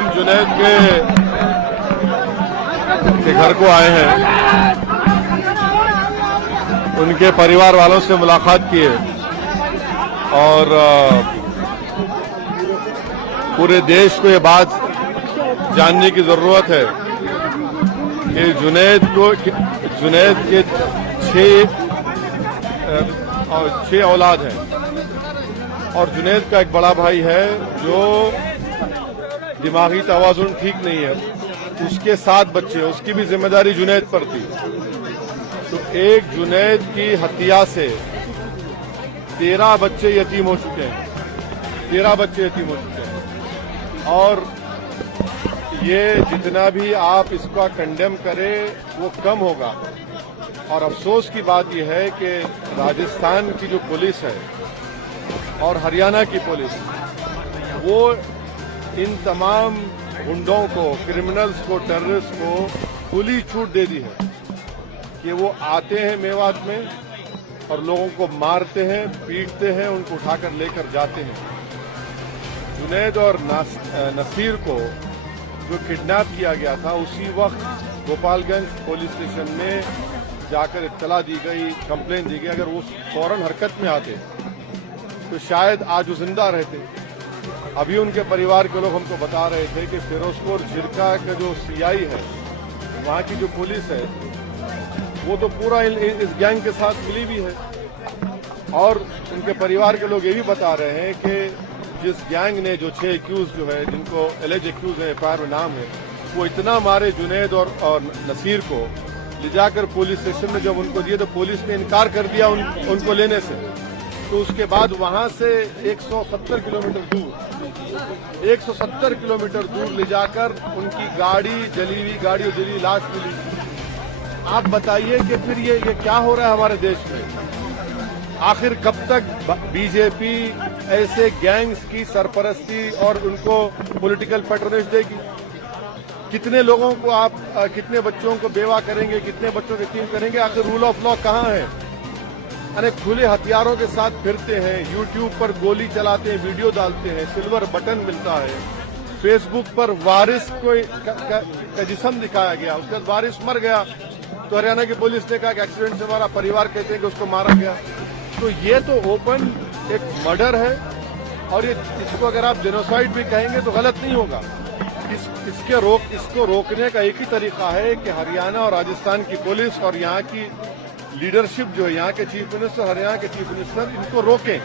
हम जुनैद के घर को आए हैं, उनके परिवार वालों से मुलाकात की है और पूरे देश को ये बात जानने की जरूरत है कि जुनैद के छह औलाद हैं और जुनैद का एक बड़ा भाई है जो दिमागी तवाजुन ठीक नहीं है, उसके 7 बच्चे, उसकी भी जिम्मेदारी जुनैद पर थी। तो एक जुनैद की हत्या से 13 बच्चे यतीम हो चुके हैं, 13 बच्चे यतीम हो चुके हैं। और ये जितना भी आप इसका कंडेम करें वो कम होगा। और अफसोस की बात यह है कि राजस्थान की जो पुलिस है और हरियाणा की पुलिस, वो इन तमाम गुंडों को, क्रिमिनल्स को, टेररिस्ट को खुली छूट दे दी है कि वो आते हैं मेवात में और लोगों को मारते हैं, पीटते हैं, उनको उठाकर लेकर जाते हैं। जुनैद और नसीर को जो किडनैप किया गया था, उसी वक्त गोपालगंज पुलिस स्टेशन में जाकर इत्तला दी गई, कंप्लेन दी गई। अगर वो फौरन हरकत में आते तो शायद आज वो जिंदा रहते। अभी उनके परिवार के लोग हमको बता रहे थे कि फिरोजपुर झिरका का जो सीआई है, वहां की जो पुलिस है, वो तो पूरा इस गैंग के साथ मिली भी है। और उनके परिवार के लोग ये भी बता रहे हैं कि जिस गैंग ने जो 6 एक्यूज जो है, जिनको एलिज एक्यूज है, एफआईआर में नाम है, वो इतना मारे जुनैद और नसीर को, ले जाकर पुलिस स्टेशन में जब उनको दिए तो पुलिस ने इनकार कर दिया उनको लेने से। तो उसके बाद वहां से 170 किलोमीटर दूर ले जाकर उनकी गाड़ी, जली हुई गाड़ी और जली लाश मिली। आप बताइए कि फिर ये क्या हो रहा है हमारे देश में? आखिर कब तक बीजेपी ऐसे गैंग्स की सरपरस्ती और उनको पॉलिटिकल पैट्रोनेज देगी? कितने लोगों को आप, कितने बच्चों को बेवा करेंगे, कितने बच्चों को यतीम करेंगे? आखिर रूल ऑफ लॉ कहाँ है? अरे खुले हथियारों के साथ फिरते हैं, यूट्यूब पर गोली चलाते हैं, वीडियो डालते हैं, सिल्वर बटन मिलता है, फेसबुक पर वारिस का जिस्म दिखाया गया, उसके बाद वारिस मर गया तो हरियाणा की पुलिस ने कहा कि एक्सीडेंट से हमारा परिवार कहते हैं कि उसको मारा गया। तो ये तो ओपन एक मर्डर है और इसको अगर आप जेनोसाइड भी कहेंगे तो गलत नहीं होगा। इसको रोकने का एक ही तरीका है कि हरियाणा और राजस्थान की पुलिस और यहाँ की लीडरशिप जो है, यहाँ के चीफ मिनिस्टर, हरियाणा के चीफ मिनिस्टर, इनको रोकें,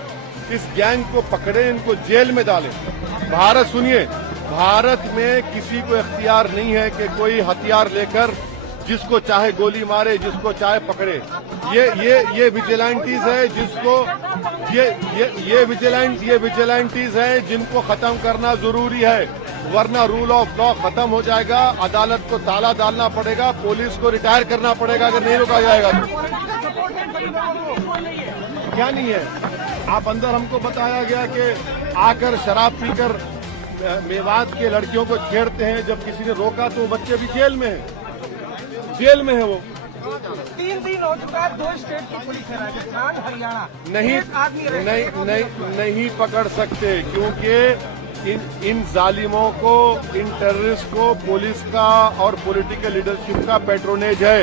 इस गैंग को पकड़ें, इनको जेल में डालें। भारत, सुनिए, भारत में किसी को इख्तियार नहीं है कि कोई हथियार लेकर जिसको चाहे गोली मारे, जिसको चाहे पकड़े। ये विजिलेंटीज है जिसको ये विजिलेंटीज है जिनको खत्म करना जरूरी है, वरना रूल ऑफ लॉ खत्म हो जाएगा, अदालत को ताला डालना पड़ेगा, पुलिस को रिटायर करना पड़ेगा अगर नहीं रोका जाएगा तो। क्या नहीं है? आप अंदर हमको बताया गया कि आकर शराब पीकर मेवात के लड़कियों को छेड़ते हैं, जब किसी ने रोका तो बच्चे भी जेल में है, जेल में है वो। 3 दिन हो चुका है, 2 स्टेट की पुलिस है, राजस्थान, हरियाणा, नहीं पकड़ सकते क्योंकि इन जालिमों को, इन टेररिस्ट को पुलिस का और पॉलिटिकल लीडरशिप का पैट्रोनेज है।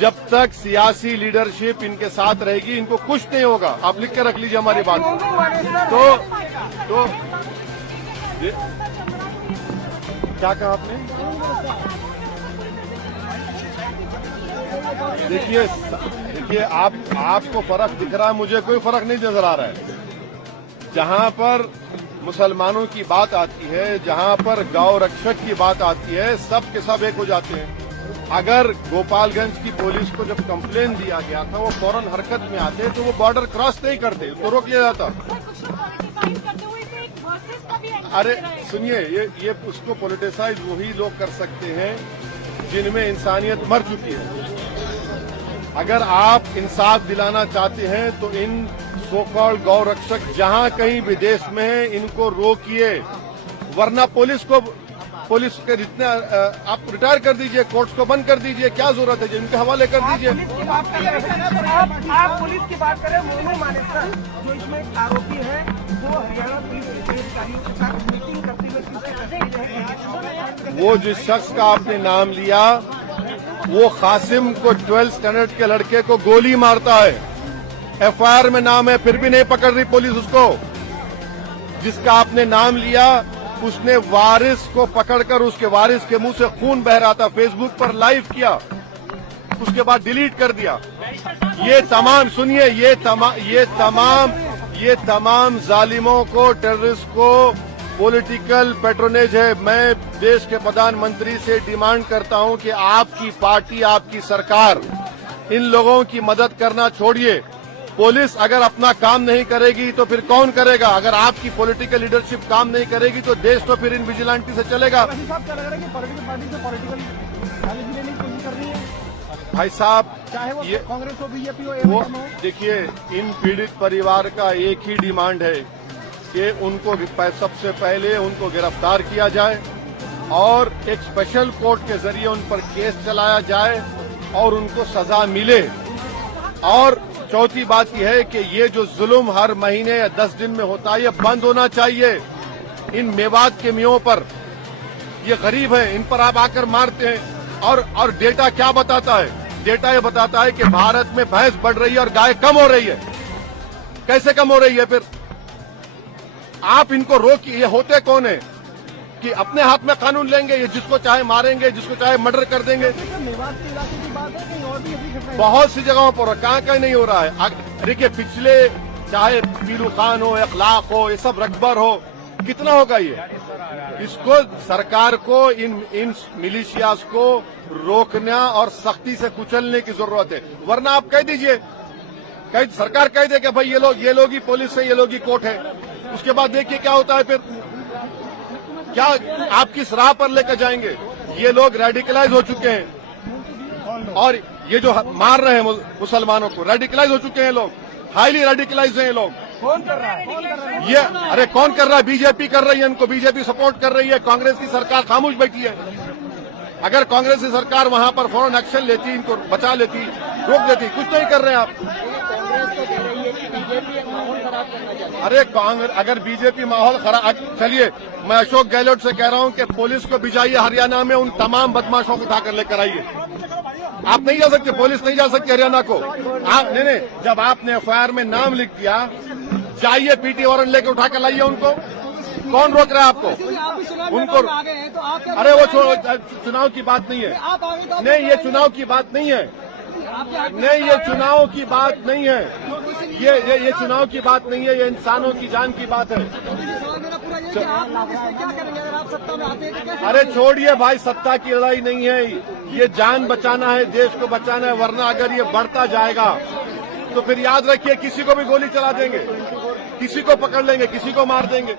जब तक सियासी लीडरशिप इनके साथ रहेगी, इनको कुछ नहीं होगा। आप लिख के रख लीजिए हमारी बात। तो क्या कहा आपने? देखिए आपको फर्क दिख रहा है, मुझे कोई फर्क नहीं नजर आ रहा है। जहां पर मुसलमानों की बात आती है, जहां पर गौ रक्षक की बात आती है, सब के सब एक हो जाते हैं। अगर गोपालगंज की पुलिस को जब कंप्लेन दिया गया था, वो फौरन हरकत में आते तो वो बॉर्डर क्रॉस नहीं करते, उसको रोक लिया जाता। अरे सुनिए, ये उसको पॉलिटिसाइज वही लोग कर सकते हैं जिनमें इंसानियत मर चुकी है। अगर आप इंसाफ दिलाना चाहते हैं तो इन सो कॉल्ड गौ रक्षक जहां कहीं विदेश में है, इनको रोकिए, वरना पुलिस के जितने आप रिटायर कर दीजिए, कोर्ट्स को बंद कर दीजिए, क्या जरूरत है? इनके हवाले कर दीजिए। आप पुलिस की बात करें, मोनू मानेसर जो इसमें आरोपी है, वो हरियाणा पुलिस अधिकारियों के साथ मीटिंग करते हुए वो जिस शख्स का आपने नाम लिया वो कासिम को 12th स्टैंडर्ड के लड़के को गोली मारता है, एफआईआर में नाम है, फिर भी नहीं पकड़ रही पुलिस उसको। जिसका आपने नाम लिया उसने वारिस को पकड़कर उसके वारिस के मुंह से खून बह रहा था, फेसबुक पर लाइव किया, उसके बाद डिलीट कर दिया। ये तमाम सुनिए, ये तमाम जालिमों को, टेररिस्ट को पॉलिटिकल पैट्रोनेज है। मैं देश के प्रधानमंत्री से डिमांड करता हूं कि आपकी पार्टी, आपकी सरकार इन लोगों की मदद करना छोड़िए। पुलिस अगर अपना काम नहीं करेगी तो फिर कौन करेगा? अगर आपकी पॉलिटिकल लीडरशिप काम नहीं करेगी तो देश तो फिर इन विजिलेंटी से चलेगा। वैसे साहब क्या लग रहा है कि पॉलिटिकल पार्टी से पॉलिटिकल गाली लेने की कोशिश कर रही है, भाई साहब, चाहे वो ये कांग्रेस हो, बीजेपी हो, वो एमआईएम हो। देखिए, इन पीड़ित परिवार का एक ही डिमांड है कि उनको सबसे पहले उनको गिरफ्तार किया जाए और एक स्पेशल कोर्ट के जरिए उन पर केस चलाया जाए और उनको सजा मिले। और चौथी बात यह है कि ये जो जुल्म हर महीने या 10 दिन में होता है ये बंद होना चाहिए। इन मेवात के मियों पर, ये गरीब है, इन पर आप आकर मारते हैं। और डेटा क्या बताता है? डेटा ये बताता है कि भारत में भैंस बढ़ रही है और गाय कम हो रही है। कैसे कम हो रही है? फिर आप इनको रोकिए। ये होते कौन है कि अपने हाथ में कानून लेंगे? ये जिसको चाहे मारेंगे, जिसको चाहे मर्डर कर देंगे। मेवात के इलाके की बात है, कहीं और भी ऐसी घटनाएं? बहुत सी जगहों पर कहाँ नहीं हो रहा है। देखिए, पिछले चाहे पीरू खान हो, इखलाक हो, ये सब रकबर हो, कितना होगा ये? इसको सरकार को इन मिलिशियाज को रोकना और सख्ती से कुचलने की जरूरत है। वरना आप कह दीजिए, सरकार कह दे कि भाई ये लोग ही पुलिस है, ये लोग ही कोर्ट है। उसके बाद देखिए क्या होता है। फिर क्या आप किस राह पर लेकर जाएंगे? ये लोग रेडिकलाइज हो चुके हैं और ये जो मार रहे हैं मुसलमानों को, रेडिकलाइज हो चुके हैं लोग, हाईली रेडिकलाइज हैं ये लोग। कौन कर रहा है? कौन कर रहा है? ये अरे कौन कर रहा है? बीजेपी कर रही है इनको, बीजेपी सपोर्ट कर रही है। कांग्रेस की सरकार खामोश बैठी है। अगर कांग्रेस की सरकार वहां पर फौरन एक्शन लेती, इनको बचा लेती, रोक देती, कुछ नहीं कर रहे हैं आप। कांग्रेस तो कह रही है कि बीजेपी एक माहौल खराब करना चाहती है। अरे कांग्रेस, अगर बीजेपी माहौल खराब, चलिए मैं अशोक गहलोत से कह रहा हूं कि पुलिस को भिजाइए हरियाणा में, उन तमाम बदमाशों को उठाकर लेकर आइए। आप नहीं जा सकते, पुलिस नहीं जा सकती हरियाणा को। आप नहीं, जब आपने एफआईआर में नाम लिख दिया, जाइए पीटी वारंट लेकर उठा कर लाइए उनको। कौन रोक रहा है आपको? आप भी चुनाव उनको मैदान में आ गए हैं, तो आप क्या अरे वो चुनाव की बात नहीं है। आप आगे तो नहीं, ये चुनाव की बात नहीं है। आपके हाथ में नहीं, ये चुनाव की बात नहीं है। ये चुनाव की बात नहीं है, ये इंसानों की जान की बात है। सवाल मेरा पूरा ये है कि आप लोग इस पे क्या करेंगे अगर आप सत्ता में आते हैं तो कैसे? अरे छोड़िए भाई, सत्ता की लड़ाई नहीं है ये, जान बचाना है, देश को बचाना है। वरना अगर ये बढ़ता जाएगा तो फिर याद रखिए किसी को भी गोली चला देंगे, किसी को पकड़ लेंगे, किसी को मार देंगे।